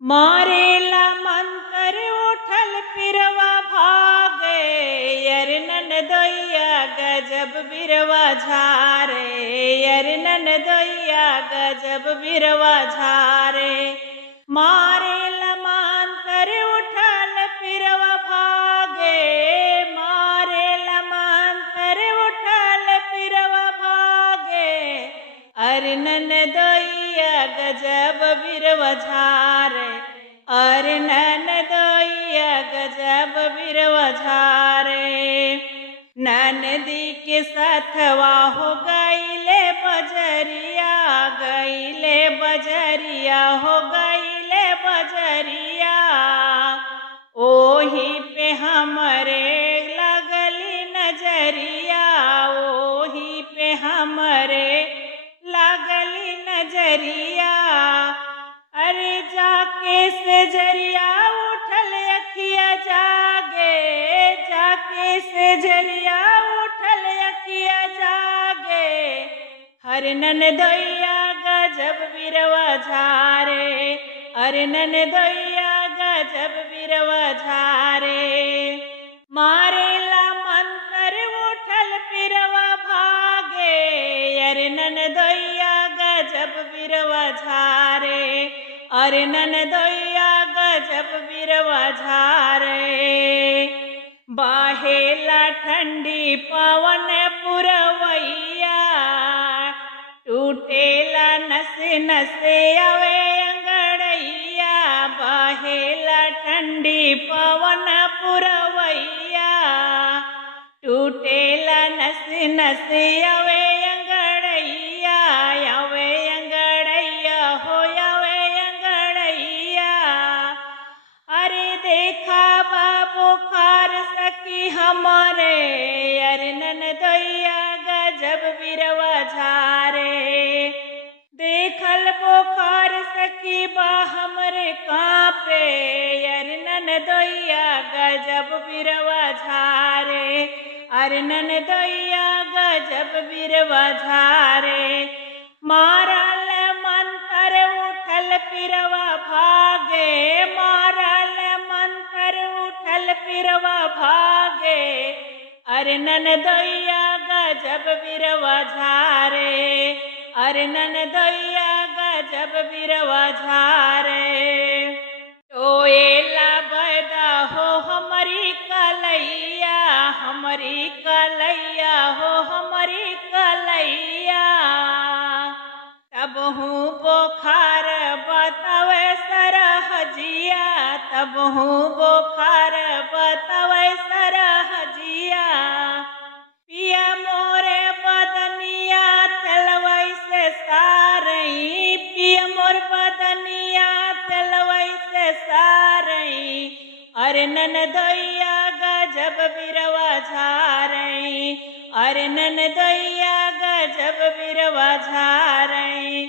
मारेला मंतर उठल पिरवा भागे, यर ननदोइया गजब बिरवा झारे, यर ननदोइया गजब बिरवा झारे। मारेला मंतर उठल पिरवा भागे, मारेला मंतर उठल पिरवा भागे, अरे ननदोइया गजब बिरवा झारे, अरे ननदोइया गजब बिरवा झारे। ननदी के साथवा हो गईले बजरिया, गईले बजरिया हो गईले बजरिया, ओही पे हमरे लगली नजरिया, ओही पे हमरे लगली नजरिया। अरे जाके से जरिया उठल अखिया जागे, जाके से जरिया उठल अखिया जागे, हर ननदोइया गजब बिरवा झारे, अरे ननदोइया गजब बिरवा झारे। मारेला मंतर उठल पिरवा भागे, अरे ननदोइया गजब बिरवा झारे, अरे ननदोइया गजब बिरवा झारे। बाहेला ठंडी पवन पुरवैया, टूटेला नसे नसे आवे अंगड़ैया, बाहेला ठंडी पवन पुरवैया, टूटेला नसे नसे आवे अंगड़ैया, आवे अंगड़ैया हो आवे अंगड़ैया। अरे देखा बाबू खार सकी हमारे, अरे ननदोइया गजब बिरवा झारे। देखल बोखार सकी बा हमरे कांपे, अरे ननदोइया गजब बिरवा झारे, अरे ननदोइया गजब बिरवा झारे। मारल मंतर उठल पिरवा भागे, मारल मंतर उठल पिरवा भागे, अरे ननदोइया गजब बिरवा झारे, अरे ननदोइया गजब बिरवा झारे। टोएला बैदा हो हमारी कलैया, हमारी कलैया हो हमारी कलैया, तब हूँ बोखार बतावे सरहजिया, तब हूँ बोखार बतावे सरहजिया। पिया मोरे बदनिया तलवई से सारई, पिया मोर बदनिया तलवई से सारई, अरे ननदोइया गजब बिरवा झारई, अरे ननदोइया गजब बिरवा झारई।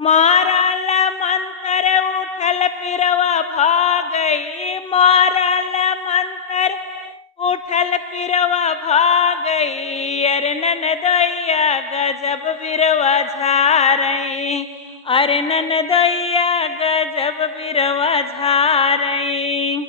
मारल मंतर उठल पिरवा भागई, मारल मंतर उठल पिरवा भागई, अरे ननदोइया गजब बिरवा झारई, अरे ननदोइया गजब बिरवा झारई।